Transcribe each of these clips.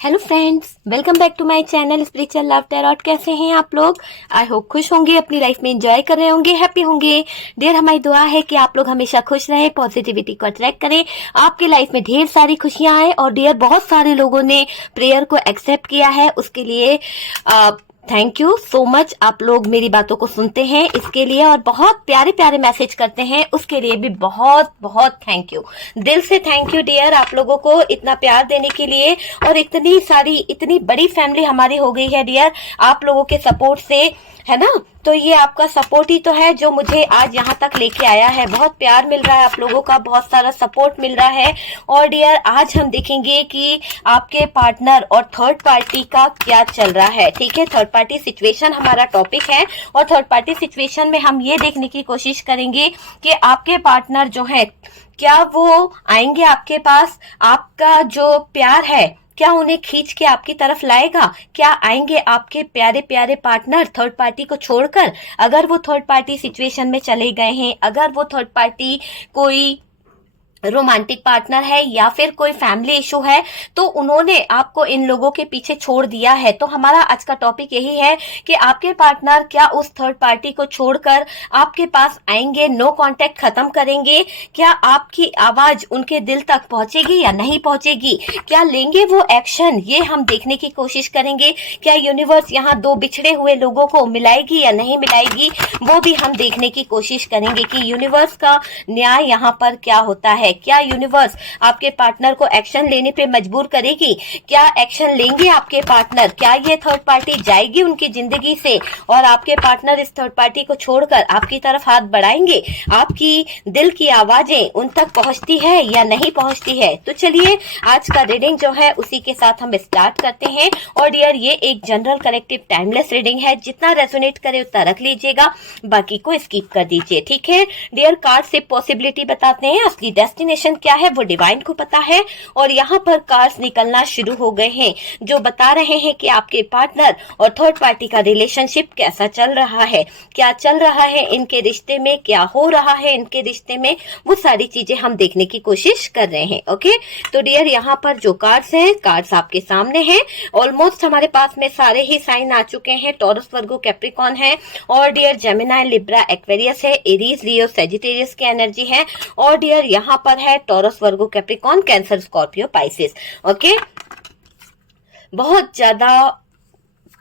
Hello friends, welcome back to my channel spiritual love tarot. कैसे हैं आप लोग? आई होप खुश होंगे, अपनी लाइफ में एंजॉय कर रहे होंगे, हैप्पी होंगे। डियर, हमारी दुआ है कि आप लोग हमेशा खुश रहें, पॉजिटिविटी को अट्रैक्ट करें, आपकी लाइफ में ढेर सारी खुशियां आए। और डियर, बहुत सारे लोगों ने प्रेयर को एक्सेप्ट किया है, उसके लिए थैंक यू सो मच। आप लोग मेरी बातों को सुनते हैं इसके लिए और बहुत प्यारे प्यारे मैसेज करते हैं, उसके लिए भी बहुत बहुत थैंक यू, दिल से थैंक यू डियर, आप लोगों को इतना प्यार देने के लिए। और इतनी सारी इतनी बड़ी फैमिली हमारी हो गई है डियर, आप लोगों के सपोर्ट से, है ना। तो ये आपका सपोर्ट ही तो है जो मुझे आज यहाँ तक लेके आया है। बहुत प्यार मिल रहा है आप लोगों का, बहुत सारा सपोर्ट मिल रहा है। और डियर, आज हम देखेंगे कि आपके पार्टनर और थर्ड पार्टी का क्या चल रहा है। ठीक है, थर्ड पार्टी सिचुएशन हमारा टॉपिक है और थर्ड पार्टी सिचुएशन में हम ये देखने की कोशिश करेंगे कि आपके पार्टनर जो है, क्या वो आएंगे आपके पास, आपका जो प्यार है क्या उन्हें खींच के आपकी तरफ लाएगा, क्या आएंगे आपके प्यारे प्यारे पार्टनर थर्ड पार्टी को छोड़कर। अगर वो थर्ड पार्टी सिचुएशन में चले गए हैं, अगर वो थर्ड पार्टी कोई रोमांटिक पार्टनर है या फिर कोई फैमिली इशू है, तो उन्होंने आपको इन लोगों के पीछे छोड़ दिया है। तो हमारा आज का टॉपिक यही है कि आपके पार्टनर क्या उस थर्ड पार्टी को छोड़कर आपके पास आएंगे, नो कांटेक्ट खत्म करेंगे, क्या आपकी आवाज उनके दिल तक पहुंचेगी या नहीं पहुंचेगी, क्या लेंगे वो एक्शन, ये हम देखने की कोशिश करेंगे। क्या यूनिवर्स यहाँ दो बिछड़े हुए लोगों को मिलाएगी या नहीं मिलाएगी, वो भी हम देखने की कोशिश करेंगे कि यूनिवर्स का न्याय यहाँ पर क्या होता है। क्या यूनिवर्स आपके पार्टनर को एक्शन लेने पे मजबूर करेगी, क्या एक्शन लेंगे आपके पार्टनर, क्या ये थर्ड पार्टी जाएगी उनकी जिंदगी से और आपके पार्टनर इस थर्ड पार्टी को छोड़कर आपकी तरफ हाथ बढ़ाएंगे, आपकी दिल की आवाजें उन तक पहुंचती है या नहीं पहुंचती है। तो चलिए आज का रीडिंग जो है उसी के साथ हम स्टार्ट करते हैं। और डियर, ये एक जनरल कलेक्टिव टाइमलेस रीडिंग है, जितना रेजोनेट करे उतना रख लीजिएगा, बाकी को स्किप कर दीजिए। ठीक है डियर, कार्ड से पॉसिबिलिटी बताते हैं, असली डेस्टिनेशन क्या है वो डिवाइन को पता है। और यहाँ पर कार्ड्स निकलना शुरू हो गए हैं जो बता रहे हैं कि आपके पार्टनर और थर्ड पार्टी का रिलेशनशिप कैसा चल रहा है, क्या चल रहा है इनके रिश्ते में, क्या हो रहा है इनके रिश्ते में, वो सारी चीजें हम देखने की कोशिश कर रहे हैं। ओके, तो डियर यहाँ पर जो कार्ड्स हैं, कार्ड्स आपके सामने हैं। ऑलमोस्ट हमारे पास में सारे ही साइन आ चुके हैं। टॉरस, वर्गो, कैप्रिकॉन है और डियर जेमिनाई, लिब्रा, एक्वेरियस है, एरीज, लियो, सेजिटेरियस की एनर्जी है। और डियर यहाँ पर है Taurus, Virgo, Capricorn, Cancer, Scorpio, Pisces. Okay, बहुत ज्यादा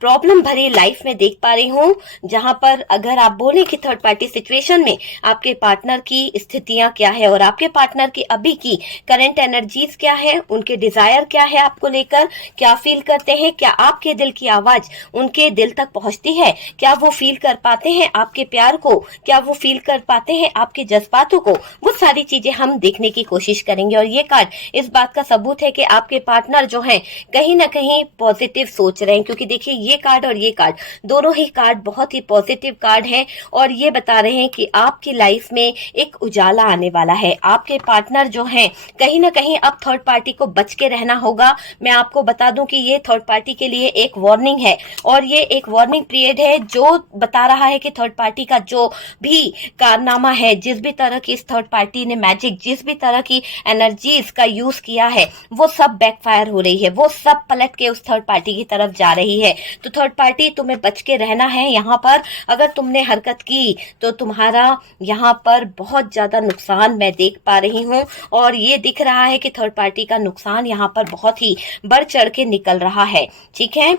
प्रॉब्लम भरी लाइफ में देख पा रही हूँ, जहां पर अगर आप बोले कि थर्ड पार्टी सिचुएशन में आपके पार्टनर की स्थितियां क्या है और आपके पार्टनर की अभी की करंट एनर्जीज क्या है, उनके डिजायर क्या है आपको लेकर, क्या फील करते हैं, क्या आपके दिल की आवाज उनके दिल तक पहुंचती है, क्या वो फील कर पाते हैं आपके प्यार को, क्या वो फील कर पाते हैं आपके जज्बातों को, वो सारी चीजें हम देखने की कोशिश करेंगे। और ये कार्ड इस बात का सबूत है कि आपके पार्टनर जो है कहीं ना कहीं पॉजिटिव सोच रहे हैं, क्योंकि देखिए ये कार्ड और ये कार्ड, दोनों ही कार्ड बहुत ही पॉजिटिव कार्ड हैं और ये बता रहे हैं कि आपकी लाइफ में एक उजाला आने वाला है। आपके पार्टनर जो हैं कहीं ना कहीं अब थर्ड पार्टी को बच के रहना होगा। मैं आपको बता दूं कि ये थर्ड पार्टी के लिए एक वार्निंग है और ये एक वार्निंग पीरियड है जो बता रहा है कि थर्ड पार्टी का जो भी कारनामा है, जिस भी तरह की इस थर्ड पार्टी ने मैजिक, जिस भी तरह की एनर्जीज का यूज किया है, वो सब बैकफायर हो रही है, वो सब पलट के उस थर्ड पार्टी की तरफ जा रही है। तो थर्ड पार्टी तुम्हें बच के रहना है। यहाँ पर अगर तुमने हरकत की तो तुम्हारा यहाँ पर बहुत ज्यादा नुकसान मैं देख पा रही हूँ और ये दिख रहा है कि थर्ड पार्टी का नुकसान यहाँ पर बहुत ही बढ़ चढ़ के निकल रहा है। ठीक है,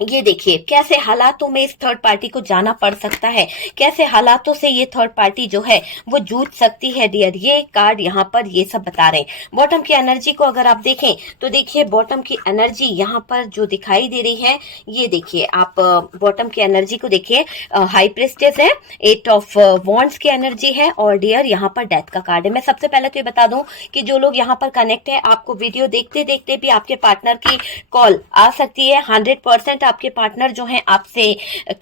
ये देखिए कैसे हालातों में इस थर्ड पार्टी को जाना पड़ सकता है, कैसे हालातों से ये थर्ड पार्टी जो है वो जूझ सकती है। डियर, ये कार्ड यहाँ पर ये सब बता रहे हैं। बॉटम की एनर्जी को अगर आप देखें तो देखिए बॉटम की एनर्जी यहाँ पर जो दिखाई दे रही है, ये देखिए आप बॉटम की एनर्जी को देखिए, हाई प्रेस्टेस है, 8 ऑफ वॉन्ड्स की एनर्जी है और डियर यहाँ पर डेथ का कार्ड है। मैं सबसे पहले तो ये बता दूं कि जो लोग यहाँ पर कनेक्ट है, आपको वीडियो देखते देखते भी आपके पार्टनर की कॉल आ सकती है। 100% आपके पार्टनर जो हैं आपसे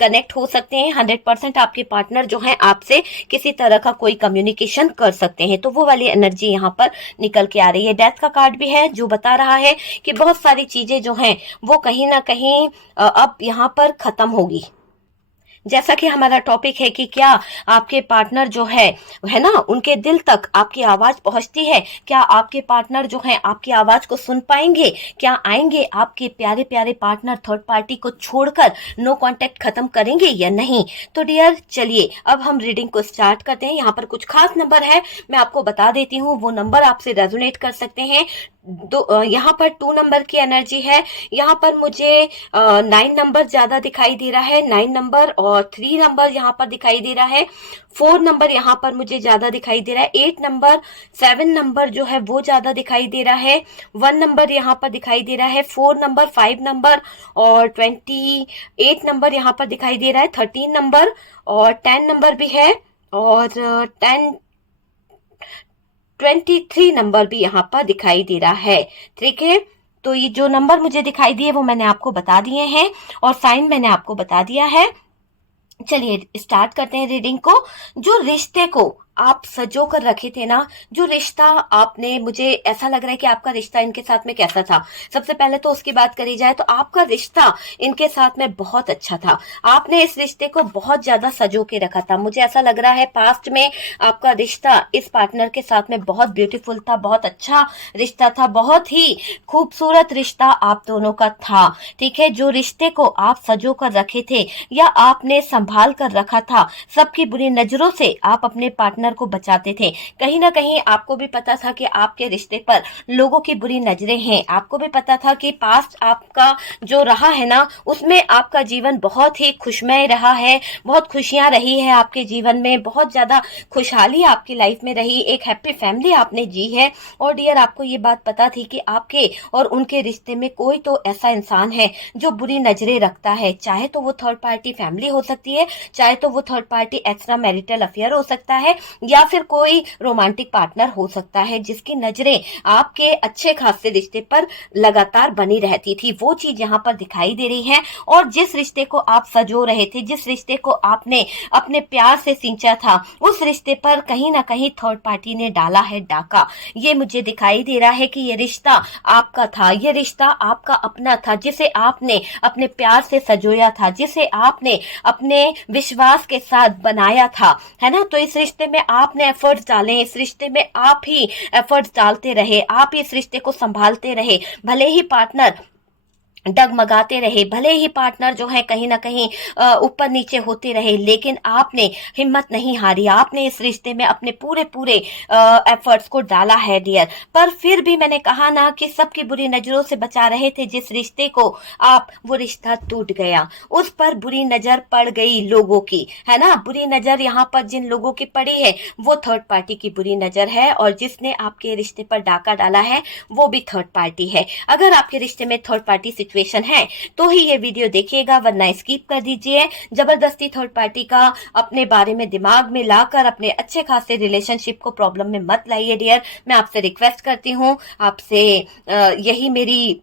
कनेक्ट हो सकते हैं, 100% आपके पार्टनर जो हैं आपसे किसी तरह का कोई कम्युनिकेशन कर सकते हैं। तो वो वाली एनर्जी यहाँ पर निकल के आ रही है। डेथ का कार्ड भी है जो बता रहा है कि बहुत सारी चीजें जो हैं वो कहीं ना कहीं अब यहाँ पर खत्म होगी। जैसा कि हमारा टॉपिक है कि क्या आपके पार्टनर जो है ना, उनके दिल तक आपकी आवाज पहुंचती है? क्या आपके पार्टनर जो है आपकी आवाज को सुन पाएंगे? क्या आएंगे आपके प्यारे प्यारे पार्टनर थर्ड पार्टी को छोड़कर? नो कांटेक्ट खत्म करेंगे या नहीं? तो डियर चलिए अब हम रीडिंग को स्टार्ट करते हैं। यहाँ पर कुछ खास नंबर है, मैं आपको बता देती हूँ, वो नंबर आपसे रेजोनेट कर सकते हैं। यहाँ पर 2 नंबर की एनर्जी है। यहाँ पर मुझे 9 नंबर ज्यादा दिखाई दे रहा है, 9 नंबर, और 3 नंबर यहाँ पर दिखाई दे रहा है। 4 नंबर यहाँ पर मुझे ज्यादा दिखाई दे रहा है। 8 नंबर, 7 नंबर जो है वो ज्यादा दिखाई दे रहा है। 1 नंबर यहाँ पर दिखाई दे रहा है। 4 नंबर, 5 नंबर और 28 नंबर यहाँ पर दिखाई दे रहा है। 13 नंबर और 10 नंबर भी है, और 23 नंबर भी यहाँ पर दिखाई दे रहा है। ठीक है, तो ये जो नंबर मुझे दिखाई दिए वो मैंने आपको बता दिए हैं, और साइन मैंने आपको बता दिया है। चलिए स्टार्ट करते हैं रीडिंग को। जो रिश्ते को आप सजो कर रखे थे ना, जो रिश्ता आपने, मुझे ऐसा लग रहा है कि आपका रिश्ता इनके साथ में कैसा था। सबसे पहले तो उसकी बात करी जाए तो आपका रिश्ता इनके साथ में बहुत अच्छा था। आपने इस रिश्ते को बहुत ज्यादा सजो के रखा था। मुझे ऐसा लग रहा है पास्ट में आपका रिश्ता इस पार्टनर के साथ में बहुत ब्यूटीफुल था, बहुत अच्छा रिश्ता था, बहुत ही खूबसूरत रिश्ता आप दोनों का था। ठीक है, जो रिश्ते को आप सजो कर रखे थे या आपने संभाल कर रखा था, सबकी बुरी नजरों से आप अपने पार्टनर को बचाते थे। कहीं ना कहीं आपको भी पता था कि आपके रिश्ते पर लोगों की बुरी नजरें हैं। आपको भी पता था कि पास्ट आपका जो रहा है ना, उसमें आपका जीवन बहुत ही खुशमय रहा है, बहुत खुशियां रही है आपके जीवन में, बहुत ज्यादा खुशहाली आपकी लाइफ में रही, एक हैप्पी फैमिली आपने जी है। और डियर आपको ये बात पता थी कि आपके और उनके रिश्ते में कोई तो ऐसा इंसान है जो बुरी नजरें रखता है, चाहे तो वो थर्ड पार्टी फैमिली हो सकती है, चाहे तो वो third party extra marital affair हो सकता है, या फिर कोई रोमांटिक पार्टनर हो सकता है जिसकी नजरें आपके अच्छे खासे रिश्ते पर लगातार बनी रहती थी। वो चीज यहाँ पर दिखाई दे रही है। और जिस रिश्ते को आप सजो रहे थे, जिस रिश्ते को आपने अपने प्यार से सींचा था, उस रिश्ते पर कहीं ना कहीं थर्ड पार्टी ने डाला है डाका। ये मुझे दिखाई दे रहा है कि ये रिश्ता आपका था, ये रिश्ता आपका अपना था, जिसे आपने अपने प्यार से सजोया था, जिसे आपने अपने विश्वास के साथ बनाया था, है ना। तो इस रिश्ते में आपने एफर्ट्स डाले, इस रिश्ते में आप ही एफर्ट्स डालते रहे, आप इस रिश्ते को संभालते रहे। भले ही पार्टनर डगमगाते रहे, भले ही पार्टनर जो है कहीं ना कहीं ऊपर नीचे होते रहे, लेकिन आपने हिम्मत नहीं हारी। आपने इस रिश्ते में अपने पूरे पूरे एफर्ट्स को डाला है डियर। पर फिर भी मैंने कहा ना कि सबकी बुरी नजरों से बचा रहे थे जिस रिश्ते को आप, वो रिश्ता टूट गया। उस पर बुरी नजर पड़ गई लोगों की, है ना। बुरी नजर यहाँ पर जिन लोगों की पड़ी है वो थर्ड पार्टी की बुरी नजर है, और जिसने आपके रिश्ते पर डाका डाला है वो भी थर्ड पार्टी है। अगर आपके रिश्ते में थर्ड पार्टी है तो ही ये वीडियो देखिएगा, वरना स्किप कर दीजिए। जबरदस्ती थर्ड पार्टी का अपने बारे में दिमाग में लाकर अपने अच्छे खासे रिलेशनशिप को प्रॉब्लम में मत लाइए डियर। मैं आपसे रिक्वेस्ट करती हूँ, आपसे यही मेरी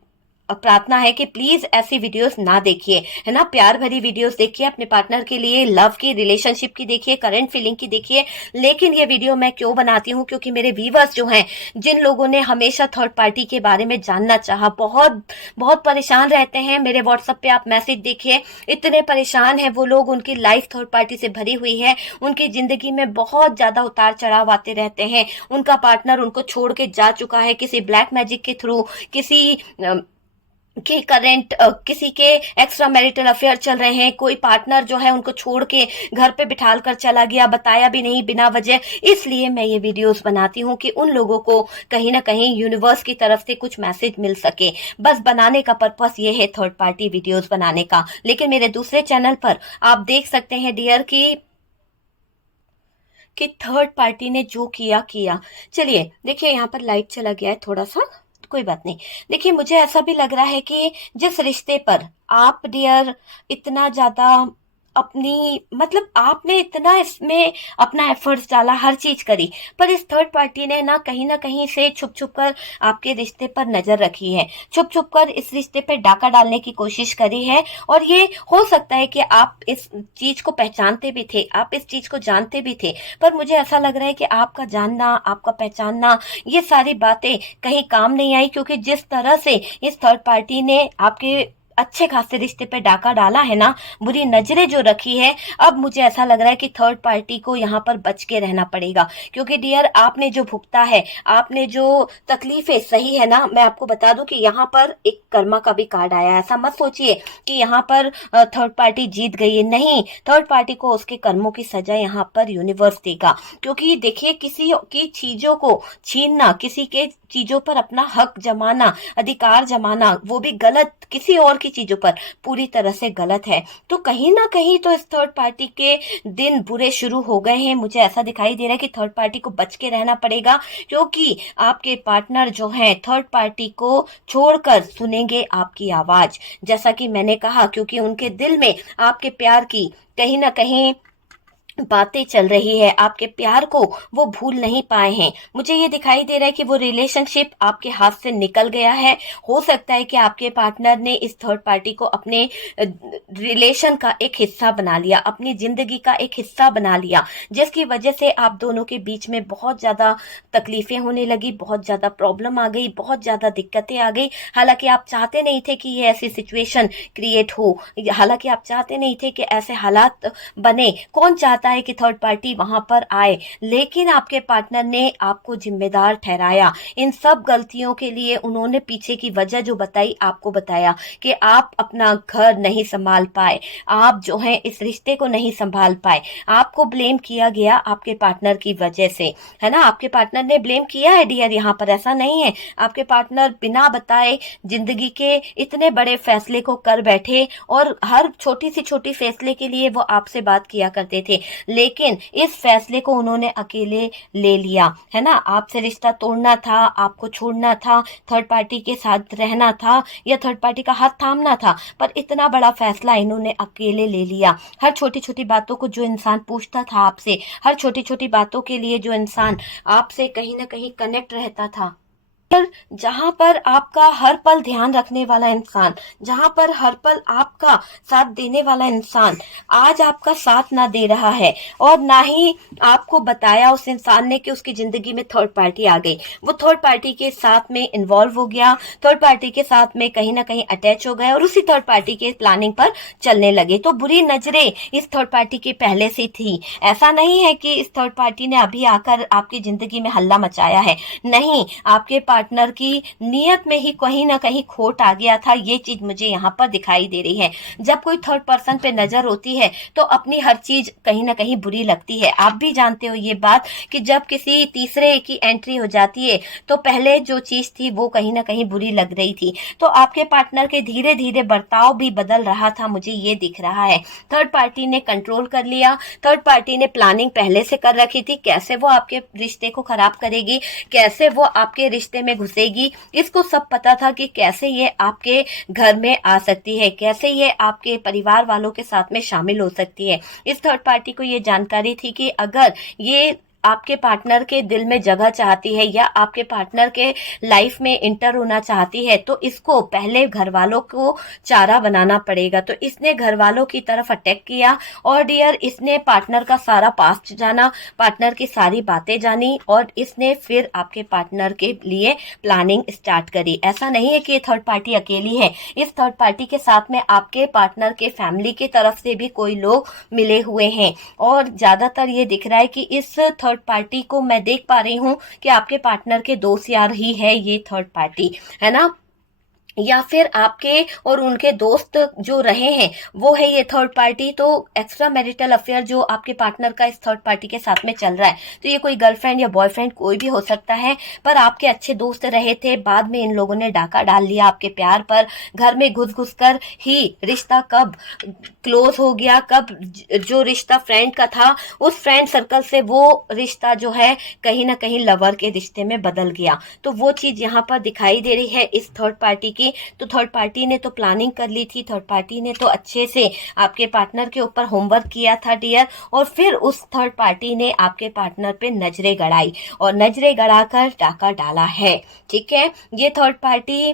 प्रार्थना है कि प्लीज ऐसी वीडियोस ना देखिए, है ना। प्यार भरी वीडियोस देखिए, अपने पार्टनर के लिए लव की, रिलेशनशिप की देखिए, करंट फीलिंग की देखिए। लेकिन ये वीडियो मैं क्यों बनाती हूँ, क्योंकि मेरे व्यूवर्स जो हैं, जिन लोगों ने हमेशा थर्ड पार्टी के बारे में जानना चाहा, बहुत बहुत परेशान रहते हैं। मेरे व्हाट्सएप पे आप मैसेज देखिए, इतने परेशान है वो लोग, उनकी लाइफ थर्ड पार्टी से भरी हुई है, उनकी जिंदगी में बहुत ज्यादा उतार चढ़ाव आते रहते हैं। उनका पार्टनर उनको छोड़ के जा चुका है किसी ब्लैक मैजिक के थ्रू, किसी कि करंट किसी के एक्स्ट्रा मैरिटल अफेयर चल रहे हैं, कोई पार्टनर जो है उनको छोड़ के घर पे बिठाल कर चला गया, बताया भी नहीं बिना वजह। इसलिए मैं ये वीडियोस बनाती हूँ कि उन लोगों को कहीं ना कहीं यूनिवर्स की तरफ से कुछ मैसेज मिल सके। बस बनाने का पर्पस ये है थर्ड पार्टी वीडियोस बनाने का। लेकिन मेरे दूसरे चैनल पर आप देख सकते हैं डियर कि थर्ड पार्टी ने जो किया। चलिए देखिए, यहाँ पर लाइट चला गया है थोड़ा सा, कोई बात नहीं। देखिए मुझे ऐसा भी लग रहा है कि जिस रिश्ते पर आप डियर इतना ज्यादा अपनी, मतलब आपने इतना इसमें अपना एफर्ट्स डाला, हर चीज करी, पर इस थर्ड पार्टी ने ना कहीं से छुप छुप कर आपके रिश्ते पर नजर रखी है, छुप छुप कर इस रिश्ते पे डाका डालने की कोशिश करी है। और ये हो सकता है कि आप इस चीज को पहचानते भी थे, आप इस चीज को जानते भी थे, पर मुझे ऐसा लग रहा है कि आपका जानना, आपका पहचानना, ये सारी बातें कहीं काम नहीं आई। क्योंकि जिस तरह से इस थर्ड पार्टी ने आपके अच्छे खासे रिश्ते पे डाका डाला है ना, बुरी नजरें जो रखी है, अब मुझे ऐसा लग रहा है कि थर्ड पार्टी को यहाँ पर बच के रहना पड़ेगा। क्योंकि डियर, आपने जो भुगता है, आपने जो तकलीफें सही है ना, मैं आपको बता दूं कि यहाँ पर एक कर्मा का भी कार्ड आया है। ऐसा मत सोचिए कि यहाँ पर थर्ड पार्टी जीत गई है, नहीं, थर्ड पार्टी को उसके कर्मों की सजा यहाँ पर यूनिवर्स देगा। क्योंकि देखिए, किसी की चीजों को छीनना, किसी के चीजों पर अपना हक जमाना, अधिकार जमाना, वो भी गलत, किसी और की चीजों पर, पूरी तरह से गलत है। तो कहीं ना कहीं तो इस थर्ड पार्टी के दिन बुरे शुरू हो गए हैं। मुझे ऐसा दिखाई दे रहा है कि थर्ड पार्टी को बच के रहना पड़ेगा, क्योंकि आपके पार्टनर जो हैं थर्ड पार्टी को छोड़कर सुनेंगे आपकी आवाज। जैसा कि मैंने कहा, क्योंकि उनके दिल में आपके प्यार की कहीं ना कहीं बातें चल रही है, आपके प्यार को वो भूल नहीं पाए हैं। मुझे ये दिखाई दे रहा है कि वो रिलेशनशिप आपके हाथ से निकल गया है। हो सकता है कि आपके पार्टनर ने इस थर्ड पार्टी को अपने रिलेशन का एक हिस्सा बना लिया, अपनी जिंदगी का एक हिस्सा बना लिया, जिसकी वजह से आप दोनों के बीच में बहुत ज्यादा तकलीफें होने लगी, बहुत ज्यादा प्रॉब्लम आ गई, बहुत ज्यादा दिक्कतें आ गई। हालांकि आप चाहते नहीं थे कि ये ऐसी सिचुएशन क्रिएट हो, हालांकि आप चाहते नहीं थे कि ऐसे हालात बने। कौन चाहता है कि थर्ड पार्टी वहां पर आए, लेकिन आपके पार्टनर ने आपको जिम्मेदार ठहराया। इन सब गलतियों के लिए उन्होंने पीछे की वजह जो बताई, आपको बताया कि आप अपना घर नहीं संभाल पाए, आप जो है इस रिश्ते को नहीं संभाल पाए। आपको ब्लेम किया गया आपके पार्टनर की वजह से, है ना, आपके पार्टनर ने ब्लेम किया है डियर। यहाँ पर ऐसा नहीं है, आपके पार्टनर बिना बताए जिंदगी के इतने बड़े फैसले को कर बैठे, और हर छोटी सी छोटी फैसले के लिए वो आपसे बात किया करते थे, लेकिन इस फैसले को उन्होंने अकेले ले लिया, है ना। आपसे रिश्ता तोड़ना था, आपको छोड़ना था, थर्ड पार्टी के साथ रहना था, या थर्ड पार्टी का हाथ थामना था, पर इतना बड़ा फैसला इन्होंने अकेले ले लिया। हर छोटी छोटी बातों को जो इंसान पूछता था आपसे, हर छोटी छोटी बातों के लिए जो इंसान आपसे कहीं ना कहीं कनेक्ट रहता था, जहां पर आपका हर पल ध्यान रखने वाला इंसान, जहां पर हर पल आपका साथ देने वाला इंसान आज आपका साथ ना दे रहा है, और ना ही आपको बताया उस इंसान ने कि उसकी जिंदगी में थर्ड पार्टी आ गई। वो थर्ड पार्टी के साथ में इन्वॉल्व हो गया, थर्ड पार्टी के साथ में कहीं ना कहीं अटैच हो गया, और उसी थर्ड पार्टी के प्लानिंग पर चलने लगे। तो बुरी नजरें इस थर्ड पार्टी की पहले से थी। ऐसा नहीं है कि इस थर्ड पार्टी ने अभी आकर आपकी जिंदगी में हल्ला मचाया है, नहीं, आपके पार्टनर की नीयत में ही कहीं ना कहीं खोट आ गया था। ये चीज मुझे यहाँ पर दिखाई दे रही है। जब कोई थर्ड पर्सन पे नजर होती है तो अपनी हर चीज कहीं ना कहीं बुरी लगती है। आप भी जानते हो ये बात कि जब किसी तीसरे की एंट्री हो जाती है तो पहले जो चीज थी वो कहीं ना कहीं बुरी लग रही थी। तो आपके पार्टनर के धीरे धीरे बर्ताव भी बदल रहा था, मुझे ये दिख रहा है। थर्ड पार्टी ने कंट्रोल कर लिया, थर्ड पार्टी ने प्लानिंग पहले से कर रखी थी, कैसे वो आपके रिश्ते को खराब करेगी, कैसे वो आपके रिश्ते में घुसेगी। इसको सब पता था कि कैसे ये आपके घर में आ सकती है, कैसे ये आपके परिवार वालों के साथ में शामिल हो सकती है। इस थर्ड पार्टी को ये जानकारी थी कि अगर ये आपके पार्टनर के दिल में जगह चाहती है या आपके पार्टनर के लाइफ में इंटर होना चाहती है, तो इसको पहले घर वालों को चारा बनाना पड़ेगा। तो इसने घर वालों की तरफ अटैक किया, और डियर, इसने पार्टनर का सारा पास्ट जाना, पार्टनर की सारी बातें जानी, और इसने फिर आपके पार्टनर के लिए प्लानिंग स्टार्ट करी। ऐसा नहीं है कि ये थर्ड पार्टी अकेली है, इस थर्ड पार्टी के साथ में आपके पार्टनर के फैमिली की तरफ से भी कोई लोग मिले हुए हैं। और ज्यादातर ये दिख रहा है कि इस थर्ड पार्टी को मैं देख पा रही हूँ कि आपके पार्टनर के दोस्त यार ही है ये थर्ड पार्टी, है ना, या फिर आपके और उनके दोस्त जो रहे हैं वो है ये थर्ड पार्टी। तो एक्स्ट्रा मैरिटल अफेयर जो आपके पार्टनर का इस थर्ड पार्टी के साथ में चल रहा है, तो ये कोई गर्लफ्रेंड या बॉयफ्रेंड कोई भी हो सकता है, पर आपके अच्छे दोस्त रहे थे, बाद में इन लोगों ने डाका डाल लिया आपके प्यार पर। घर में घुस घुस कर ही रिश्ता कब क्लोज हो गया, कब जो रिश्ता फ्रेंड का था उस फ्रेंड सर्कल से वो रिश्ता जो है कहीं ना कहीं लवर के रिश्ते में बदल गया। तो वो चीज यहाँ पर दिखाई दे रही है इस थर्ड पार्टी की। तो थर्ड पार्टी ने तो प्लानिंग कर ली थी, थर्ड पार्टी ने तो अच्छे से आपके पार्टनर के ऊपर होमवर्क किया था डियर, और फिर उस थर्ड पार्टी ने आपके पार्टनर पे नजरें गड़ाई और नजरें गड़ाकर डाका डाला है। ठीक है, ये थर्ड पार्टी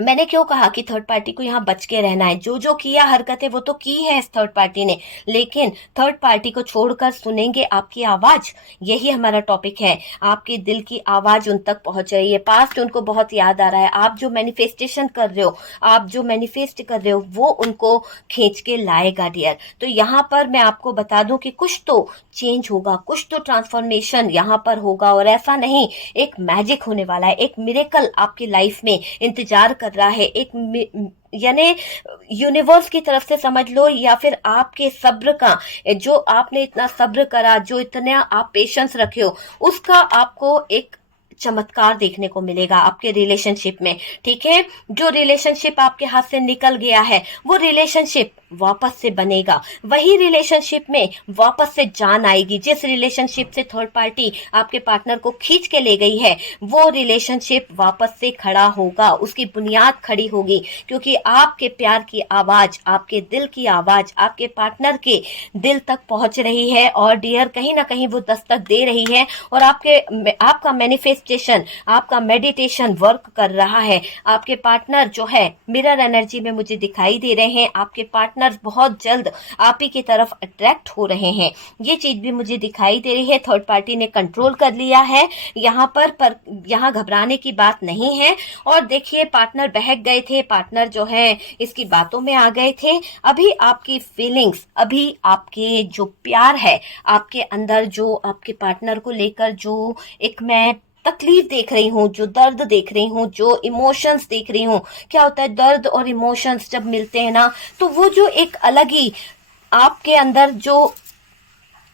मैंने क्यों कहा कि थर्ड पार्टी को यहाँ बच के रहना है। जो जो किया हरकतें वो तो की है इस थर्ड पार्टी ने, लेकिन थर्ड पार्टी को छोड़कर सुनेंगे आपकी आवाज। यही हमारा टॉपिक है। आपके दिल की आवाज उन तक पहुंच रही है, पास्ट उनको बहुत याद आ रहा है। आप जो मैनिफेस्टेशन कर रहे हो, आप जो मैनिफेस्ट कर रहे हो, वो उनको खींच के लाएगा डियर। तो यहाँ पर मैं आपको बता दूं कि कुछ तो चेंज होगा, कुछ तो ट्रांसफॉर्मेशन यहाँ पर होगा। और ऐसा नहीं, एक मैजिक होने वाला है, एक मिरेकल आपकी लाइफ में इंतजार कर रहा है। एक यानी यूनिवर्स की तरफ से समझ लो, या फिर आपके सब्र का, जो आपने इतना सब्र करा, जो इतना आप पेशेंस रखे हो, उसका आपको एक चमत्कार देखने को मिलेगा आपके रिलेशनशिप में। ठीक है, जो रिलेशनशिप आपके हाथ से निकल गया है वो रिलेशनशिप वापस से बनेगा। वही रिलेशनशिप में वापस से जान आएगी। जिस रिलेशनशिप से थर्ड पार्टी आपके पार्टनर को खींच के ले गई है, वो रिलेशनशिप वापस से खड़ा होगा, उसकी बुनियाद खड़ी होगी। क्योंकि आपके प्यार की आवाज, आपके दिल की आवाज आपके पार्टनर के दिल तक पहुंच रही है। और डियर, कहीं ना कहीं वो दस्तक दे रही है। और आपका मैनिफेस्टेशन, आपका मेडिटेशन वर्क कर रहा है। आपके पार्टनर जो है मिरर एनर्जी में मुझे दिखाई दे रहे हैं। आपके पार्टनर बहुत जल्द आप ही की तरफ अट्रैक्ट हो रहे हैं। ये चीज भी मुझे दिखाई दे रही है। थर्ड पार्टी ने कंट्रोल कर लिया है यहाँ पर यहाँ घबराने की बात नहीं है। और देखिए, पार्टनर बहक गए थे, पार्टनर जो है इसकी बातों में आ गए थे। अभी आपकी फीलिंग्स, अभी आपके जो प्यार है आपके अंदर, जो आपके पार्टनर को लेकर जो एक मैं तकलीफ देख रही हूँ, जो दर्द देख रही हूँ, जो इमोशंस देख रही हूँ। क्या होता है, दर्द और इमोशंस जब मिलते हैं ना, तो वो जो एक अलग ही आपके अंदर जो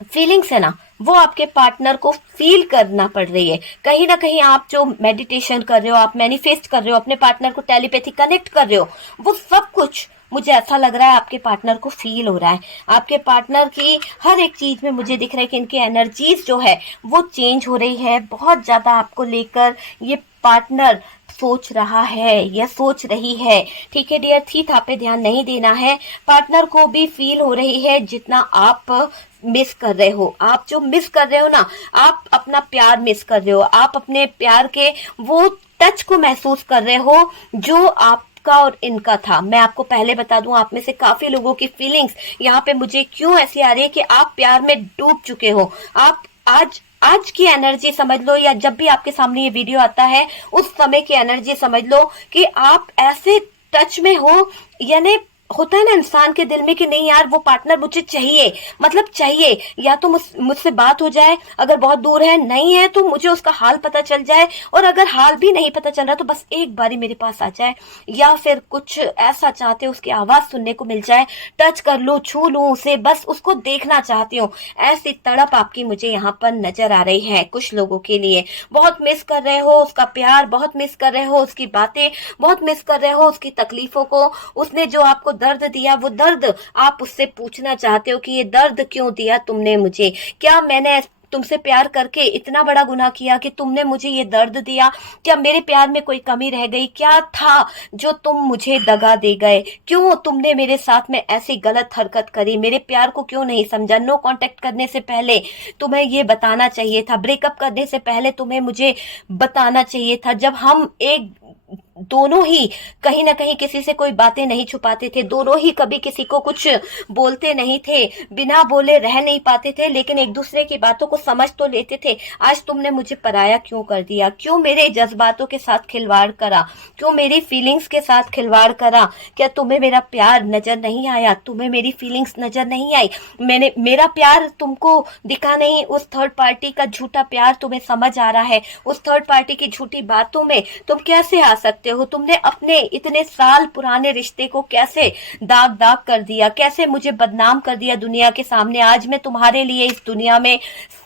फीलिंग्स है ना, वो आपके पार्टनर को फील करना पड़ रही है। कहीं ना कहीं आप जो मेडिटेशन कर रहे हो, आप मैनिफेस्ट कर रहे हो, अपने पार्टनर को टेलीपैथी कनेक्ट कर रहे हो, वो सब कुछ मुझे ऐसा लग रहा है आपके पार्टनर को फील हो रहा है। आपके पार्टनर की हर एक चीज में मुझे दिख रहा है कि इनकी एनर्जीज जो है वो चेंज हो रही है। बहुत ज्यादा आपको लेकर ये पार्टनर सोच रहा है या सोच रही है। ठीक है डियर, थी था पे ध्यान नहीं देना है। पार्टनर को भी फील हो रही है जितना आप मिस कर रहे हो। आप जो मिस कर रहे हो ना, आप अपना प्यार मिस कर रहे हो, आप अपने प्यार के वो टच को महसूस कर रहे हो जो आप का और इनका था। मैं आपको पहले बता दूं, आप में से काफी लोगों की फीलिंग्स यहाँ पे मुझे क्यों ऐसी आ रही है कि आप प्यार में डूब चुके हो। आप आज की एनर्जी समझ लो, या जब भी आपके सामने ये वीडियो आता है उस समय की एनर्जी समझ लो कि आप ऐसे टच में हो। यानी होता है ना इंसान के दिल में कि नहीं यार, वो पार्टनर मुझे चाहिए, मतलब चाहिए। या तो मुझसे बात हो जाए, अगर बहुत दूर है, नहीं है तो मुझे उसका हाल पता चल जाए, और अगर हाल भी नहीं पता चल रहा तो बस एक बारी मेरे पास आ जाए। या फिर कुछ ऐसा चाहते हो, उसकी आवाज सुनने को मिल जाए, टच कर लूं, छू लूं उसे, बस उसको देखना चाहती हूँ। ऐसी तड़प आपकी मुझे यहाँ पर नजर आ रही है। कुछ लोगों के लिए बहुत मिस कर रहे हो उसका प्यार, बहुत मिस कर रहे हो उसकी बातें, बहुत मिस कर रहे हो उसकी तकलीफों को। उसने जो आपको दर्द दिया, वो दर्द आप उससे पूछना चाहते हो कि ये दर्द क्यों दिया तुमने मुझे। क्या मैंने तुमसे प्यार करके इतना बड़ा गुनाह किया कि तुमने मुझे ये दर्द दिया? क्या मेरे प्यार में कोई कमी रह गई? क्या था जो तुम मुझे दगा दे गए? क्यों तुमने मेरे साथ में ऐसी गलत हरकत करी? मेरे प्यार को क्यों नहीं समझा? नो कांटेक्ट करने से पहले तुम्हें ये बताना चाहिए था। ब्रेकअप करने से पहले तुम्हें मुझे बताना चाहिए था। जब हम एक दोनों ही कहीं ना कहीं किसी से कोई बातें नहीं छुपाते थे, दोनों ही कभी किसी को कुछ बोलते नहीं थे, बिना बोले रह नहीं पाते थे, लेकिन एक दूसरे की बातों को समझ तो लेते थे। आज तुमने मुझे पराया क्यों कर दिया? क्यों मेरे जज्बातों के साथ खिलवाड़ करा? क्यों मेरी फीलिंग्स के साथ खिलवाड़ करा? क्या तुम्हें मेरा प्यार नजर नहीं आया? तुम्हें मेरी फीलिंग्स नजर नहीं आई? मेरा प्यार तुमको दिखा नहीं? उस थर्ड पार्टी का झूठा प्यार तुम्हें समझ आ रहा है? उस थर्ड पार्टी की झूठी बातों में तुम कैसे आ सकते हो? तुमने अपने इतने साल पुराने रिश्ते को कैसे दाग दाग कर दिया? कैसे मुझे बदनाम कर दिया दुनिया के सामने? आज मैं तुम्हारे लिए इस दुनिया में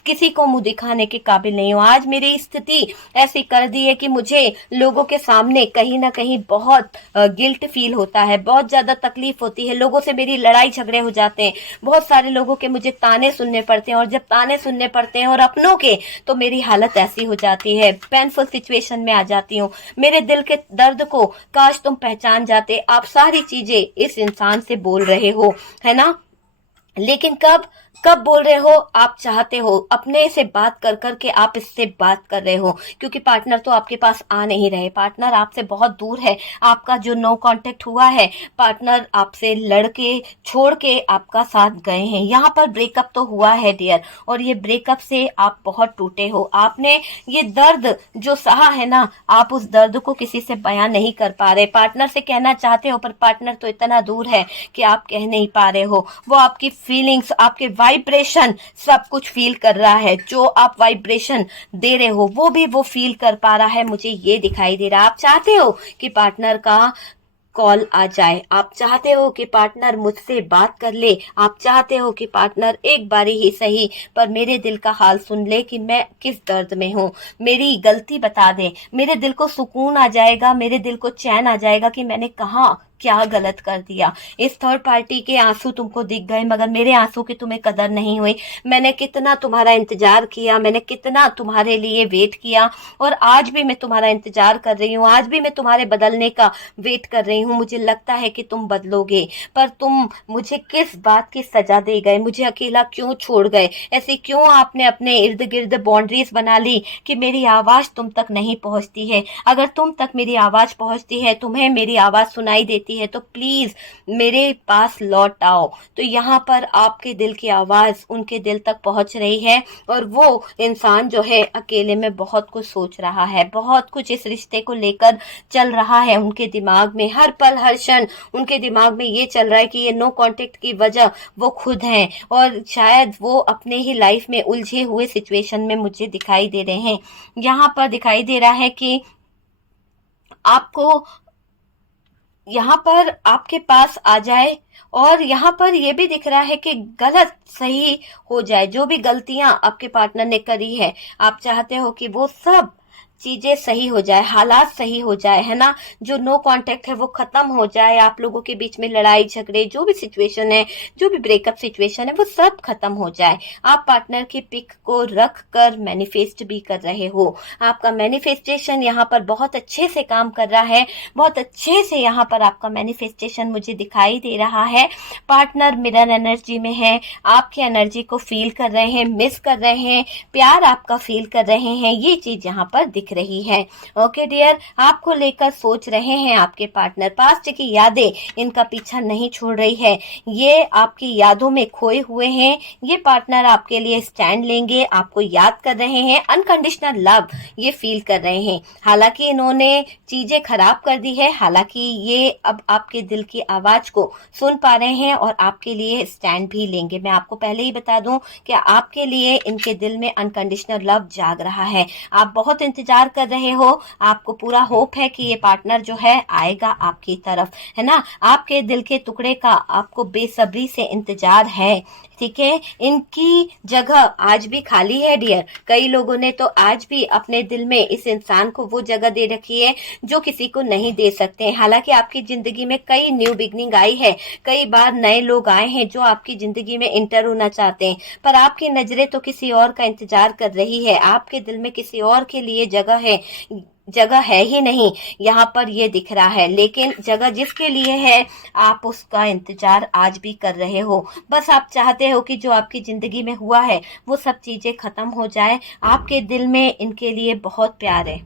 किसी को मुंह दिखाने के काबिल नहीं हूं। आज मेरी स्थिति ऐसी कर दी है कि मुझे लोगों के सामने कहीं ना कहीं बहुत गिल्ट फील होता है, बहुत ज्यादा तकलीफ होती है। लोगों से मेरी लड़ाई झगड़े हो जाते हैं, बहुत सारे लोगों के मुझे ताने सुनने पड़ते हैं, और जब ताने सुनने पड़ते हैं और अपनों के, तो मेरी हालत ऐसी हो जाती है, पेनफुल सिचुएशन में आ जाती हूँ। मेरे दिल के दर्द को काश तुम पहचान जाते। आप सारी चीजें इस इंसान से बोल रहे हो, है ना? लेकिन कब? कब बोल रहे हो आप चाहते हो, अपने से बात कर कर के आप इससे बात कर रहे हो, क्योंकि पार्टनर तो आपके पास आ नहीं रहे, पार्टनर आपसे बहुत दूर है। आपका जो नो कांटेक्ट हुआ है, पार्टनर आपसे लड़के छोड़ के आपका साथ गए हैं। यहाँ पर ब्रेकअप तो हुआ है डियर, और ये ब्रेकअप से आप बहुत टूटे हो। आपने ये दर्द जो सहा है ना, आप उस दर्द को किसी से बयां नहीं कर पा रहे। पार्टनर से कहना चाहते हो पर पार्टनर तो इतना दूर है कि आप कह नहीं पा रहे हो। वो आपकी फीलिंग्स, आपके वाइब्रेशन सब कुछ फील कर रहा है। जो आप वाइब्रेशन दे रहे हो वो भी वो फील कर पा रहा है, मुझे ये दिखाई दे रहा है। आप चाहते हो कि पार्टनर का कॉल आ जाए, आप चाहते हो कि पार्टनर मुझसे बात कर ले, आप चाहते हो कि पार्टनर एक बारी ही सही पर मेरे दिल का हाल सुन ले कि मैं किस दर्द में हूँ, मेरी गलती बता दे। मेरे दिल को सुकून आ जाएगा, मेरे दिल को चैन आ जाएगा कि मैंने कहाँ क्या गलत कर दिया। इस थर्ड पार्टी के आंसू तुमको दिख गए मगर मेरे आंसू की तुम्हें कदर नहीं हुई। मैंने कितना तुम्हारा इंतजार किया, मैंने कितना तुम्हारे लिए वेट किया, और आज भी मैं तुम्हारा इंतजार कर रही हूँ, आज भी मैं तुम्हारे बदलने का वेट कर रही हूँ। मुझे लगता है कि तुम बदलोगे, पर तुम मुझे किस बात की सजा दे गए, मुझे अकेला क्यों छोड़ गए, ऐसे क्यों आपने अपने इर्द गिर्द बाउंड्रीज बना ली कि मेरी आवाज तुम तक नहीं पहुंचती है। अगर तुम तक मेरी आवाज पहुंचती है, तुम्हें मेरी आवाज सुनाई देती है, तो प्लीज मेरे पास लौट आओ। तो यहाँ पर आपके दिल की आवाज उनके दिल तक पहुंच रही है, और वो इंसान जो है अकेले में बहुत कुछ सोच रहा है, बहुत कुछ इस रिश्ते को लेकर चल रहा है उनके दिमाग में। हर पल हर क्षण उनके दिमाग में ये चल रहा है कि ये नो कांटेक्ट की वजह वो खुद हैं, और शायद वो अपने ही लाइफ में उलझे हुए सिचुएशन में मुझे दिखाई दे रहे हैं। यहाँ पर दिखाई दे रहा है कि आपको यहाँ पर आपके पास आ जाए, और यहाँ पर ये भी दिख रहा है कि गलत सही हो जाए। जो भी गलतियां आपके पार्टनर ने करी है, आप चाहते हो कि वो सब चीजें सही हो जाए, हालात सही हो जाए, है ना। जो नो कांटेक्ट है वो खत्म हो जाए, आप लोगों के बीच में लड़ाई झगड़े जो भी सिचुएशन है, जो भी ब्रेकअप सिचुएशन है, वो सब खत्म हो जाए। आप पार्टनर की पिक को रख कर मैनिफेस्ट भी कर रहे हो। आपका मैनिफेस्टेशन यहाँ पर बहुत अच्छे से काम कर रहा है, बहुत अच्छे से यहाँ पर आपका मैनिफेस्टेशन मुझे दिखाई दे रहा है। पार्टनर मिरर एनर्जी में है, आपकी एनर्जी को फील कर रहे हैं, मिस कर रहे हैं, प्यार आपका फील कर रहे हैं, ये चीज यहाँ पर दिख रही है। ओके डियर, आपको लेकर सोच रहे हैं आपके पार्टनर। पास्ट की यादें इनका पीछा नहीं छोड़ रही है, ये आपकी यादों में खोए हुए हैं। ये पार्टनर आपके लिए स्टैंड लेंगे, आपको याद कर रहे हैं, अनकंडीशनल लव ये फील कर रहे हैं। हालांकि इन्होंने चीजें खराब कर दी है, हालांकि ये अब आपके दिल की आवाज को सुन पा रहे हैं और आपके लिए स्टैंड भी लेंगे। मैं आपको पहले ही बता दूं कि आपके लिए इनके दिल में अनकंडीशनल लव जाग रहा है। आप बहुत इंतजार कर रहे हो, आपको पूरा होप है कि ये पार्टनर जो है आएगा आपकी तरफ, है ना। आपके दिल के टुकड़े का आपको बेसब्री से इंतजार है, ठीक है। इनकी जगह आज भी खाली है डियर। कई लोगों ने तो आज भी अपने दिल में इस इंसान को वो जगह दे रखी है जो किसी को नहीं दे सकते। हालांकि आपकी जिंदगी में कई न्यू बिगनिंग आई है, कई बार नए लोग आए हैं जो आपकी जिंदगी में इंटर होना चाहते हैं, पर आपकी नजरें तो किसी और का इंतजार कर रही है। आपके दिल में किसी और के लिए जगह है ही नहीं, यहाँ पर ये दिख रहा है। लेकिन जगह जिसके लिए है आप उसका इंतजार आज भी कर रहे हो। बस आप चाहते हो कि जो आपकी जिंदगी में हुआ है वो सब चीजें खत्म हो जाए। आपके दिल में इनके लिए बहुत प्यार है।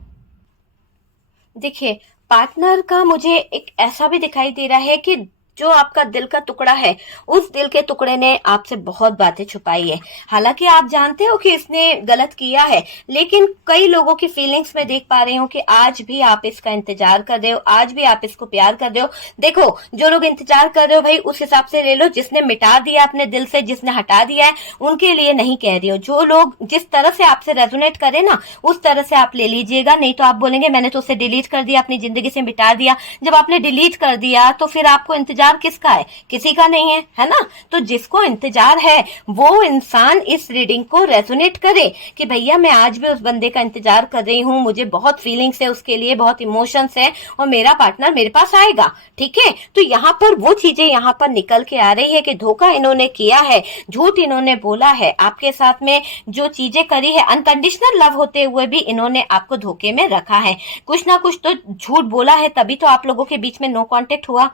देखिए, पार्टनर का मुझे एक ऐसा भी दिखाई दे रहा है कि जो आपका दिल का टुकड़ा है, उस दिल के टुकड़े ने आपसे बहुत बातें छुपाई है। हालांकि आप जानते हो कि इसने गलत किया है, लेकिन कई लोगों की फीलिंग्स में देख पा रही हूँ कि आज भी आप इसका इंतजार कर रहे हो, आज भी आप इसको प्यार कर रहे हो। देखो, जो लोग इंतजार कर रहे हो भाई उस हिसाब से ले लो। जिसने मिटा दिया अपने दिल से, जिसने हटा दिया है, उनके लिए नहीं कह रही हूँ। जो लोग जिस तरह से आपसे रेजोनेट करे ना, उस तरह से आप ले लीजिएगा। नहीं तो आप बोलेंगे मैंने तो उसे डिलीट कर दिया, अपनी जिंदगी से मिटा दिया। जब आपने डिलीट कर दिया तो फिर आपको इंतजार किसका है? किसी का नहीं है ना। तो जिसको इंतजार है वो इंसान इस रीडिंग को रेजोनेट करे कि भैया मैं आज भी उस बंदे का इंतजार कर रही हूँ, मुझे बहुत फीलिंग्स है उसके लिए, बहुत इमोशंस है, और मेरा पार्टनर मेरे पास आएगा, ठीक है। तो यहाँ पर वो चीजें यहाँ पर निकल के आ रही है कि धोखा इन्होंने किया है, झूठ इन्होंने बोला है, आपके साथ में जो चीजें करी है, अनकंडीशनल लव होते हुए भी इन्होंने आपको धोखे में रखा है। कुछ ना कुछ तो झूठ बोला है, तभी तो आप लोगों के बीच में नो कांटेक्ट हुआ।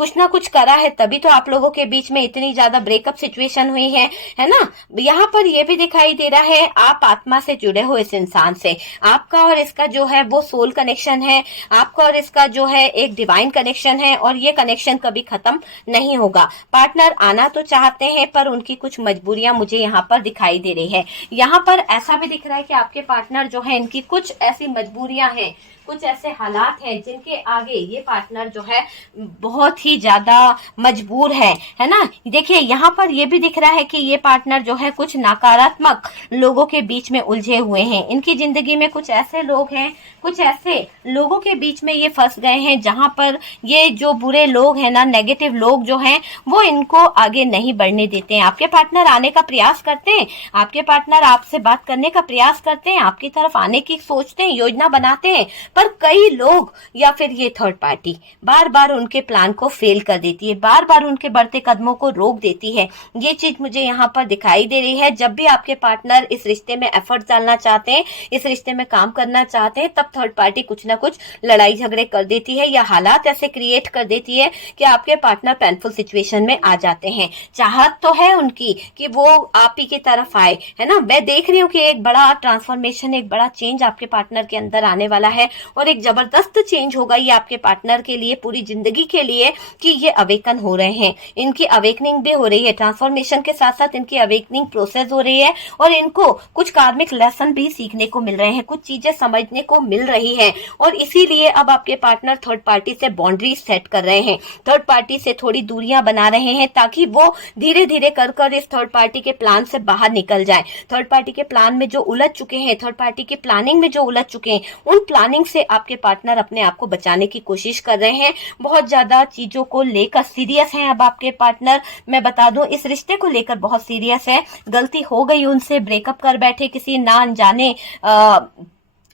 कुछ ना कुछ करा है, तभी तो आप लोगों के बीच में इतनी ज्यादा ब्रेकअप सिचुएशन हुई है ना। यहाँ पर ये भी दिखाई दे रहा है आप आत्मा से जुड़े हो इस इंसान से, आपका और इसका जो है वो सोल कनेक्शन है, आपका और इसका जो है एक डिवाइन कनेक्शन है, और ये कनेक्शन कभी खत्म नहीं होगा। पार्टनर आना तो चाहते हैं पर उनकी कुछ मजबूरियां मुझे यहाँ पर दिखाई दे रही है। यहाँ पर ऐसा भी दिख रहा है कि आपके पार्टनर जो है इनकी कुछ ऐसी मजबूरियां हैं, कुछ ऐसे हालात हैं जिनके आगे ये पार्टनर जो है बहुत ही ज्यादा मजबूर है ना। देखिए यहाँ पर ये भी दिख रहा है कि ये पार्टनर जो है कुछ नकारात्मक लोगों के बीच में उलझे हुए हैं। इनकी जिंदगी में कुछ ऐसे लोग हैं, कुछ ऐसे लोगों के बीच में ये फंस गए हैं जहां पर ये जो बुरे लोग हैं ना, नेगेटिव लोग जो हैं, वो इनको आगे नहीं बढ़ने देते हैं। आपके पार्टनर आने का प्रयास करते हैं, आपके पार्टनर आपसे बात करने का प्रयास करते हैं, आपकी तरफ आने की सोचते हैं, योजना बनाते हैं, पर कई लोग या फिर ये थर्ड पार्टी बार बार उनके प्लान को फेल कर देती है, बार बार उनके बढ़ते कदमों को रोक देती है। ये चीज मुझे यहाँ पर दिखाई दे रही है। जब भी आपके पार्टनर इस रिश्ते में एफर्ट डालना चाहते हैं, इस रिश्ते में काम करना चाहते हैं, तब थर्ड पार्टी कुछ ना कुछ लड़ाई झगड़े कर देती है या हालात ऐसे क्रिएट कर देती है कि आपके पार्टनर पेनफुल सिचुएशन में आ जाते हैं। चाहत तो है उनकी कि वो आप ही की तरफ आए, है ना। मैं देख रही हूँ कि एक बड़ा ट्रांसफॉर्मेशन, एक बड़ा चेंज आपके पार्टनर के अंदर आने वाला है, और एक जबरदस्त चेंज होगा ये आपके पार्टनर के लिए, पूरी जिंदगी के लिए, कि ये अवेकन हो रहे हैं। इनकी अवेकनिंग भी हो रही है, ट्रांसफॉर्मेशन के साथ साथ इनकी अवेकनिंग प्रोसेस हो रही है, और इनको कुछ कार्मिक लेसन भी सीखने को मिल रहे हैं, कुछ चीजें समझने को मिल रही है। और इसीलिए अब आपके पार्टनर थर्ड पार्टी से बाउंड्री सेट कर रहे हैं, थर्ड पार्टी से थोड़ी दूरियां बना रहे हैं, ताकि वो धीरे धीरे कर इस थर्ड पार्टी के प्लान से बाहर निकल जाए। थर्ड पार्टी के प्लान में जो उलझ चुके हैं, थर्ड पार्टी की प्लानिंग में जो उलझ चुके हैं, उन प्लानिंग से आपके पार्टनर अपने आप को बचाने की कोशिश कर रहे हैं। बहुत ज्यादा चीजों को लेकर सीरियस हैं अब आपके पार्टनर। मैं बता दूं, इस रिश्ते को लेकर बहुत सीरियस है। गलती हो गई उनसे, ब्रेकअप कर बैठे किसी ना अनजाने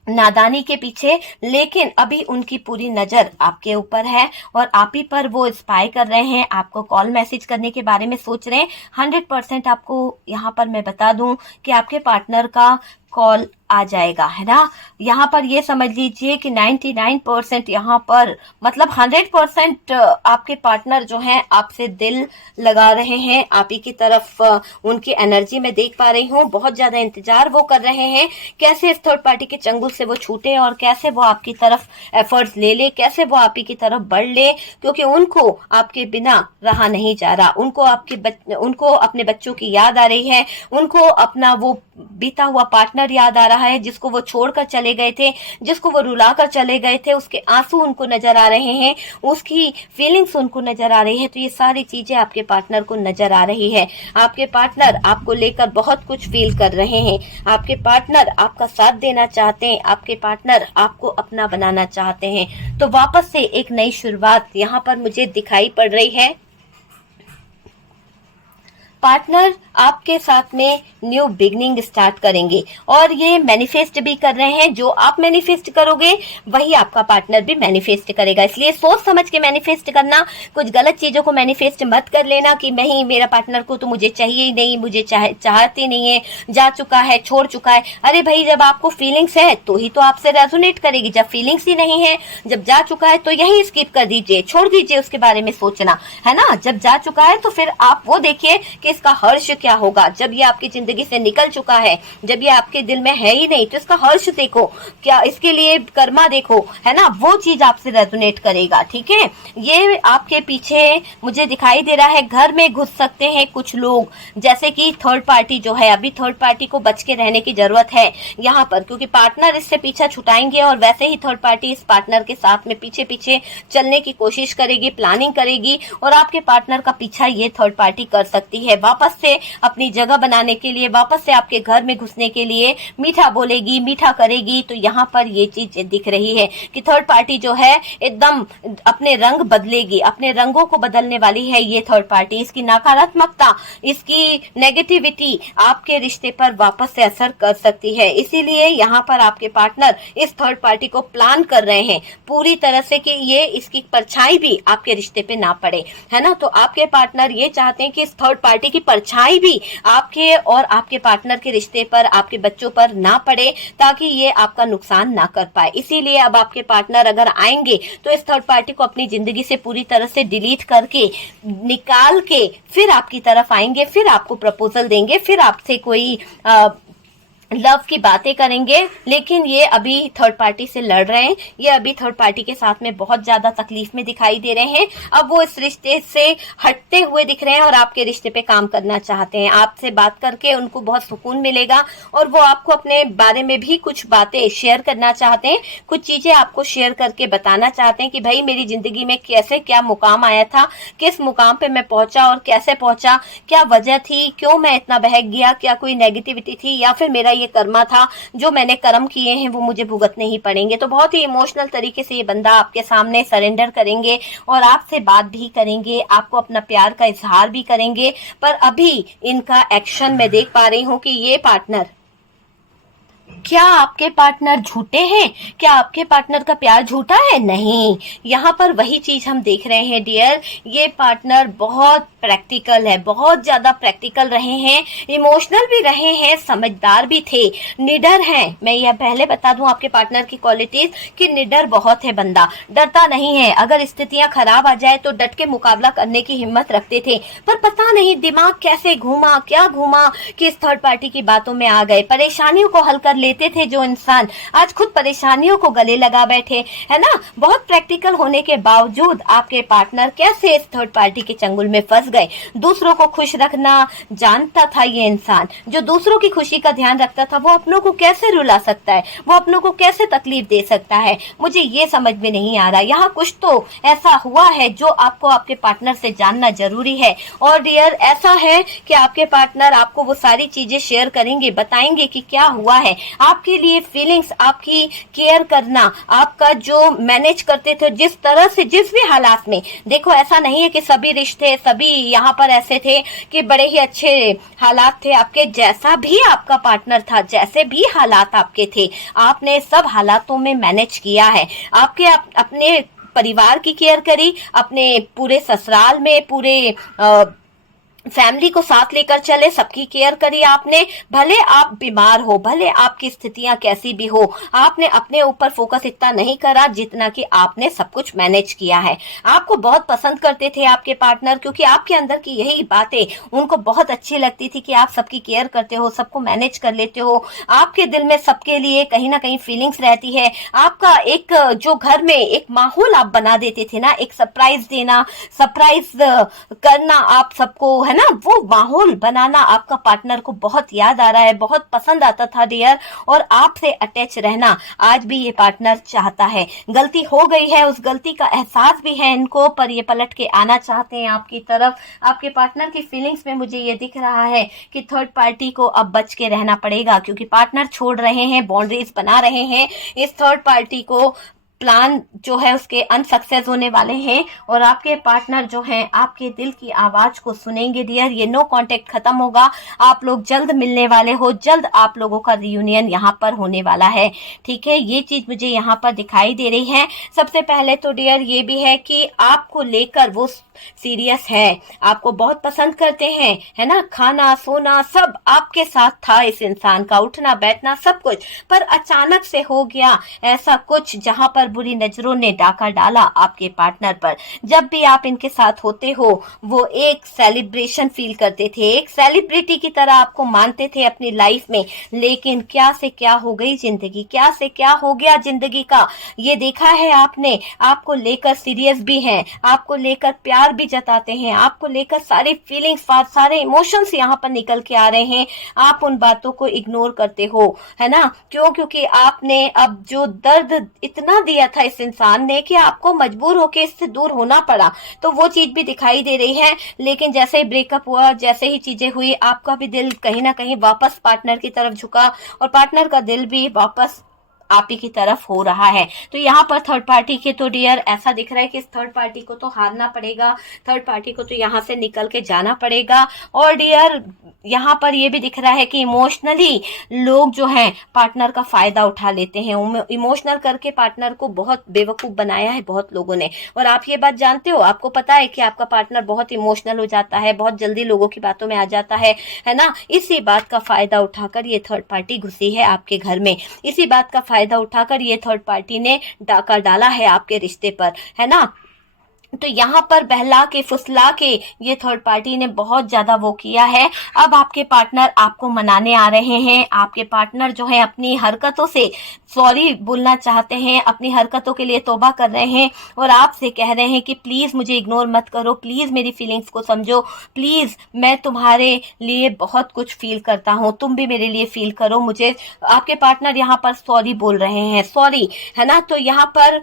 नादानी के पीछे, लेकिन अभी उनकी पूरी नजर आपके ऊपर है और आप ही पर वो स्पाई कर रहे हैं, आपको कॉल मैसेज करने के बारे में सोच रहे हैं। 100% आपको यहाँ पर मैं बता दूं कि आपके पार्टनर का कॉल आ जाएगा, है ना। यहाँ पर ये समझ लीजिए कि 99% यहाँ पर मतलब 100% आपके पार्टनर जो हैं आपसे दिल लगा रहे हैं, आप ही की तरफ उनकी एनर्जी में देख पा रही हूँ। बहुत ज्यादा इंतजार वो कर रहे हैं कैसे इस थर्ड पार्टी के चंगुल से वो छूटे और कैसे वो आपकी तरफ एफर्ट्स ले ले, कैसे वो आप ही की तरफ बढ़ ले, क्योंकि उनको आपके बिना रहा नहीं जा रहा। उनको अपने बच्चों की याद आ रही है, उनको अपना वो बीता हुआ पार्टनर याद आ रहा है जिसको वो छोड़कर चले गए थे, जिसको वो रुलाकर चले गए थे। उसके आंसू उनको नजर आ रहे हैं, उसकी फीलिंग्स उनको नजर आ रही है। तो ये सारी चीजें आपके पार्टनर को नजर आ रही है। आपके पार्टनर आपको लेकर बहुत कुछ फील कर रहे हैं, आपके पार्टनर आपका साथ देना चाहते हैं, आपके पार्टनर आपको अपना बनाना चाहते हैं। तो वापस से एक नई शुरुआत यहाँ पर मुझे दिखाई पड़ रही है। पार्टनर आपके साथ में न्यू बिगनिंग स्टार्ट करेंगे और ये मैनिफेस्ट भी कर रहे हैं। जो आप मैनिफेस्ट करोगे वही आपका पार्टनर भी मैनिफेस्ट करेगा। इसलिए सोच समझ के मैनिफेस्ट करना, कुछ गलत चीजों को मैनिफेस्ट मत कर लेना कि नहीं मेरा पार्टनर को तो मुझे चाहिए ही नहीं, मुझे चाहते नहीं है, जा चुका है, छोड़ चुका है। अरे भाई, जब आपको फीलिंग्स है तो ही तो आपसे रेजोनेट करेगी। जब फीलिंग्स ही नहीं है, जब जा चुका है तो यही स्किप कर दीजिए, छोड़ दीजिए उसके बारे में सोचना, है ना। जब जा चुका है तो फिर आप वो देखिए कि इसका हर्ष क्या होगा। जब ये आपकी जिंदगी से निकल चुका है, जब ये आपके दिल में है ही नहीं, तो इसका हर्ष देखो, क्या इसके लिए कर्मा देखो, है ना। वो चीज आपसे रेजोनेट करेगा, ठीक है। ये आपके पीछे मुझे दिखाई दे रहा है घर में घुस सकते हैं कुछ लोग, जैसे कि थर्ड पार्टी जो है। अभी थर्ड पार्टी को बच के रहने की जरूरत है यहाँ पर, क्योंकि पार्टनर इससे पीछा छुटाएंगे और वैसे ही थर्ड पार्टी इस पार्टनर के साथ में पीछे पीछे चलने की कोशिश करेगी, प्लानिंग करेगी, और आपके पार्टनर का पीछा ये थर्ड पार्टी कर सकती है। वापस से अपनी जगह बनाने के लिए, वापस से आपके घर में घुसने के लिए मीठा बोलेगी, मीठा करेगी। तो यहाँ पर ये चीज दिख रही है कि थर्ड पार्टी जो है एकदम अपने रंग बदलेगी, अपने रंगों को बदलने वाली है ये थर्ड पार्टी। इसकी नकारात्मकता, इसकी नेगेटिविटी आपके रिश्ते पर वापस से असर कर सकती है। इसीलिए यहाँ पर आपके पार्टनर इस थर्ड पार्टी को प्लान कर रहे हैं पूरी तरह से कि ये इसकी परछाई भी आपके रिश्ते पे ना पड़े, है ना। तो आपके पार्टनर ये चाहते हैं कि इस थर्ड पार्टी पार्टी की परछाई भी आपके और आपके पार्टनर के रिश्ते पर, आपके बच्चों पर ना पड़े, ताकि ये आपका नुकसान ना कर पाए। इसीलिए अब आपके पार्टनर अगर आएंगे तो इस थर्ड पार्टी को अपनी जिंदगी से पूरी तरह से डिलीट करके, निकाल के फिर आपकी तरफ आएंगे, फिर आपको प्रपोजल देंगे, फिर आपसे कोई लव की बातें करेंगे। लेकिन ये अभी थर्ड पार्टी से लड़ रहे हैं, ये अभी थर्ड पार्टी के साथ में बहुत ज्यादा तकलीफ में दिखाई दे रहे हैं। अब वो इस रिश्ते से हटते हुए दिख रहे हैं और आपके रिश्ते पे काम करना चाहते हैं। आपसे बात करके उनको बहुत सुकून मिलेगा और वो आपको अपने बारे में भी कुछ बातें शेयर करना चाहते हैं, कुछ चीजें आपको शेयर करके बताना चाहते हैं कि भाई मेरी जिंदगी में कैसे क्या मुकाम आया था, किस मुकाम पे मैं पहुंचा और कैसे पहुंचा, क्या वजह थी, क्यों मैं इतना बहक गया, क्या कोई नेगेटिविटी थी या फिर मेरा ये कर्मा था, जो मैंने कर्म किए हैं वो मुझे भुगतने ही पड़ेंगे। तो बहुत ही इमोशनल तरीके से ये बंदा आपके सामने सरेंडर करेंगे और आपसे बात भी करेंगे, आपको अपना प्यार का इजहार भी करेंगे। पर अभी इनका एक्शन मैं देख पा रही हूँ कि ये पार्टनर, क्या आपके पार्टनर झूठे हैं? क्या आपके पार्टनर का प्यार झूठा है? नहीं, यहाँ पर वही चीज हम देख रहे हैं डियर। ये पार्टनर बहुत प्रैक्टिकल है, बहुत ज्यादा प्रैक्टिकल रहे हैं, इमोशनल भी रहे हैं, समझदार भी थे, निडर हैं। मैं यह पहले बता दूं आपके पार्टनर की क्वालिटीज कि निडर बहुत है बंदा, डरता नहीं है। अगर स्थितियां खराब आ जाए तो डट के मुकाबला करने की हिम्मत रखते थे। पर पता नहीं दिमाग कैसे घूमा, क्या घूमा कि इस थर्ड पार्टी की बातों में आ गए। परेशानियों को हल कर लेते थे जो इंसान, आज खुद परेशानियों को गले लगा बैठे, है ना। बहुत प्रैक्टिकल होने के बावजूद आपके पार्टनर कैसे इस थर्ड पार्टी के चंगुल में फंस गए। दूसरों को खुश रखना जानता था ये इंसान, जो दूसरों की खुशी का ध्यान रखता था, वो अपनों को कैसे रुला सकता है, वो अपनों को कैसे तकलीफ दे सकता है। मुझे ये समझ में नहीं आ रहा। यहाँ कुछ तो ऐसा हुआ है जो आपको आपके पार्टनर से जानना जरूरी है। और डियर, ऐसा है कि आपके पार्टनर आपको वो सारी चीजें शेयर करेंगे, बताएंगे कि क्या हुआ है। आपके लिए फीलिंग्स, आपकी केयर करना, आपका जो मैनेज करते थे जिस तरह से, जिस भी हालात में, देखो ऐसा नहीं है कि सभी रिश्ते, सभी यहाँ पर ऐसे थे कि बड़े ही अच्छे हालात थे आपके। जैसा भी आपका पार्टनर था, जैसे भी हालात आपके थे, आपने सब हालातों में मैनेज किया है। अपने परिवार की केयर करी, अपने पूरे ससुराल में पूरे फैमिली को साथ लेकर चले, सबकी केयर करी आपने। भले आप बीमार हो, भले आपकी स्थितियां कैसी भी हो, आपने अपने ऊपर फोकस इतना नहीं करा जितना कि आपने सब कुछ मैनेज किया है। आपको बहुत पसंद करते थे आपके पार्टनर, क्योंकि आपके अंदर की यही बातें उनको बहुत अच्छी लगती थी कि आप सबकी केयर करते हो, सबको मैनेज कर लेते हो। आपके दिल में सबके लिए कहीं ना कहीं फीलिंग्स रहती है। आपका एक जो घर में एक माहौल आप बना देते थे ना, एक सरप्राइज देना, सरप्राइज करना आप सबको, है ना, वो माहौल बनाना आपका पार्टनर को बहुत याद आ रहा है, बहुत पसंद आता था डियर। और आपसे अटैच रहना आज भी ये पार्टनर चाहता है। गलती हो गई है, उस गलती का एहसास भी है इनको, पर ये पलट के आना चाहते हैं आपकी तरफ। आपके पार्टनर की फीलिंग्स में मुझे ये दिख रहा है कि थर्ड पार्टी को अब बच के रहना पड़ेगा, क्योंकि पार्टनर छोड़ रहे हैं, बाउंड्रीज बना रहे हैं। इस थर्ड पार्टी को प्लान जो है उसके अनसक्सेस होने वाले हैं और आपके पार्टनर जो हैं आपके दिल की आवाज को सुनेंगे डियर। ये नो कांटेक्ट खत्म होगा, आप लोग जल्द मिलने वाले हो, जल्द आप लोगों का रियूनियन यहाँ पर होने वाला है। ठीक है, ये चीज मुझे यहाँ पर दिखाई दे रही है। सबसे पहले तो डियर ये भी है कि आपको लेकर वो सीरियस है, आपको बहुत पसंद करते हैं, है ना। खाना सोना सब आपके साथ था इस इंसान का, उठना बैठना सब कुछ। पर अचानक से हो गया ऐसा कुछ जहां पर बुरी नजरों ने डाका डाला आपके पार्टनर पर। जब भी आप इनके साथ होते हो वो एक सेलिब्रेशन फील करते थे, एक सेलिब्रिटी की तरह आपको मानते थे अपनी लाइफ में। लेकिन क्या से क्या हो गई जिंदगी, क्या से क्या हो गया जिंदगी का, ये देखा है आपने। आपको लेकर सीरियस भी हैं, आपको लेकर प्यार भी जताते हैं, आपको लेकर सारी फीलिंग्स, सारे इमोशंस यहाँ पर निकल के आ रहे हैं। आप उन बातों को इग्नोर करते हो, है ना। क्यों? क्योंकि आपने अब जो दर्द इतना दिया था इस इंसान ने कि आपको मजबूर होकर इससे दूर होना पड़ा, तो वो चीज भी दिखाई दे रही है। लेकिन जैसे ही ब्रेकअप हुआ, जैसे ही चीजें हुई, आपका भी दिल कहीं ना कहीं वापस पार्टनर की तरफ झुका और पार्टनर का दिल भी वापस आप ही की तरफ हो रहा है। तो यहाँ पर थर्ड पार्टी के तो डियर ऐसा दिख रहा है कि इस थर्ड पार्टी को तो हारना पड़ेगा, थर्ड पार्टी को तो यहाँ से निकल के जाना पड़ेगा। और डियर यहाँ पर ये भी दिख रहा है कि इमोशनली लोग जो हैं पार्टनर का फायदा उठा लेते हैं, इमोशनल करके पार्टनर को बहुत बेवकूफ बनाया है बहुत लोगों ने। और आप ये बात जानते हो, आपको पता है कि आपका पार्टनर बहुत इमोशनल हो जाता है, बहुत जल्दी लोगों की बातों में आ जाता है ना। इसी बात का फायदा उठाकर ये थर्ड पार्टी घुसी है आपके घर में, इसी बात का फायदा उठाकर ये थर्ड पार्टी ने डाका डाला है आपके रिश्ते पर, है ना। तो यहाँ पर बहला के फुसला के ये थर्ड पार्टी ने बहुत ज्यादा वो किया है। अब आपके पार्टनर आपको मनाने आ रहे हैं, आपके पार्टनर जो है अपनी हरकतों से सॉरी बोलना चाहते हैं, अपनी हरकतों के लिए तौबा कर रहे हैं और आपसे कह रहे हैं कि प्लीज मुझे इग्नोर मत करो, प्लीज मेरी फीलिंग्स को समझो, प्लीज मैं तुम्हारे लिए बहुत कुछ फील करता हूँ, तुम भी मेरे लिए फील करो मुझे। आपके पार्टनर यहाँ पर सॉरी बोल रहे हैं, सॉरी, है ना। तो यहाँ पर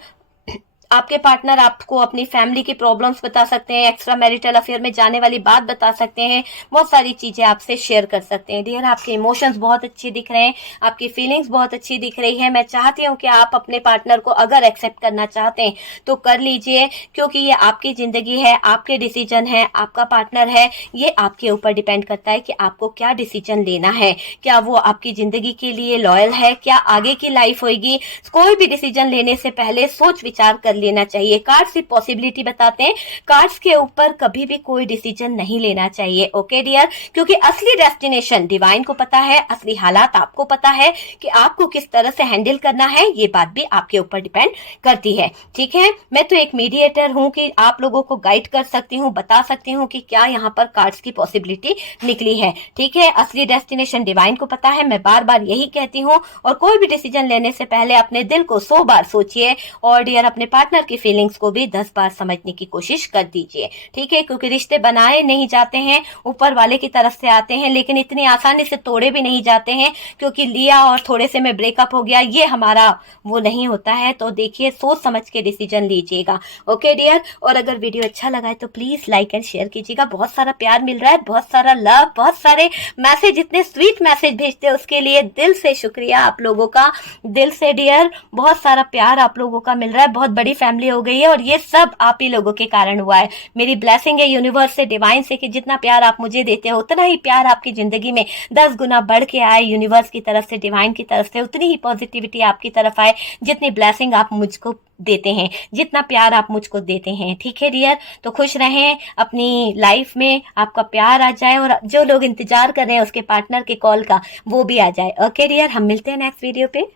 आपके पार्टनर आपको अपनी फैमिली की प्रॉब्लम्स बता सकते हैं, एक्स्ट्रा मैरिटल अफेयर में जाने वाली बात बता सकते हैं, बहुत सारी चीजें आपसे शेयर कर सकते हैं। डियर आपके इमोशंस बहुत अच्छे दिख रहे हैं, आपकी फीलिंग्स बहुत अच्छी दिख रही है। मैं चाहती हूँ कि आप अपने पार्टनर को अगर एक्सेप्ट करना चाहते हैं तो कर लीजिए, क्योंकि ये आपकी जिंदगी है, आपके डिसीजन है, आपका पार्टनर है, ये आपके ऊपर डिपेंड करता है कि आपको क्या डिसीजन लेना है। क्या वो आपकी जिंदगी के लिए लॉयल है, क्या आगे की लाइफ होगी। कोई भी डिसीजन लेने से पहले सोच विचार कर लेना चाहिए। कार्ड्स सिर्फ पॉसिबिलिटी बताते हैं, कार्ड्स के ऊपर कभी भी कोई डिसीजन नहीं लेना चाहिए, ओके डियर। क्योंकि असली डेस्टिनेशन डिवाइन को पता है, असली हालात आपको पता है कि आपको किस तरह से हैंडल करना है, ये बात भी आपके ऊपर डिपेंड करती है, ठीक है। मैं तो एक मीडिएटर हूं कि आप लोगों को गाइड कर सकती हूँ, बता सकती हूँ कि क्या यहाँ पर कार्ड्स की पॉसिबिलिटी निकली है, ठीक है। असली डेस्टिनेशन डिवाइन को पता है, मैं बार बार यही कहती हूँ। और कोई भी डिसीजन लेने से पहले अपने दिल को 100 बार सोचिए और डियर अपने पार्टनर की फीलिंग्स को भी 10 बार समझने की कोशिश कर दीजिए, ठीक है। क्योंकि रिश्ते बनाए नहीं जाते हैं, ऊपर वाले की तरफ से आते हैं, लेकिन इतनी आसानी से तोड़े भी नहीं जाते हैं, क्योंकि लिया और थोड़े से में ब्रेकअप हो गया, ये हमारा वो नहीं होता है। तो देखिए, सोच समझ के डिसीजन लीजिएगा, ओके डियर। और अगर वीडियो अच्छा लगा है तो प्लीज लाइक एंड शेयर कीजिएगा। बहुत सारा प्यार मिल रहा है, बहुत सारा लव, बहुत सारे मैसेज, इतने स्वीट मैसेज भेजते हैं, उसके लिए दिल से शुक्रिया आप लोगों का, दिल से डियर। बहुत सारा प्यार आप लोगों का मिल रहा है, बहुत बड़ी फैमिली हो गई है और ये सब आप ही लोगों के कारण हुआ है। मेरी ब्लेसिंग है यूनिवर्स से, डिवाइन से, कि जितना प्यार आप मुझे देते हो उतना ही प्यार आपकी जिंदगी में 10 गुना बढ़ के आए यूनिवर्स की तरफ से, डिवाइन की तरफ से। उतनी ही पॉजिटिविटी आपकी तरफ आए जितनी ब्लेसिंग आप मुझको देते हैं, जितना प्यार आप मुझको देते हैं, ठीक है डियर। तो खुश रहें, अपनी लाइफ में आपका प्यार आ जाए और जो लोग इंतजार कर रहे हैं उसके पार्टनर के कॉल का, वो भी आ जाए, ओके डियर। हम मिलते हैं नेक्स्ट वीडियो पे।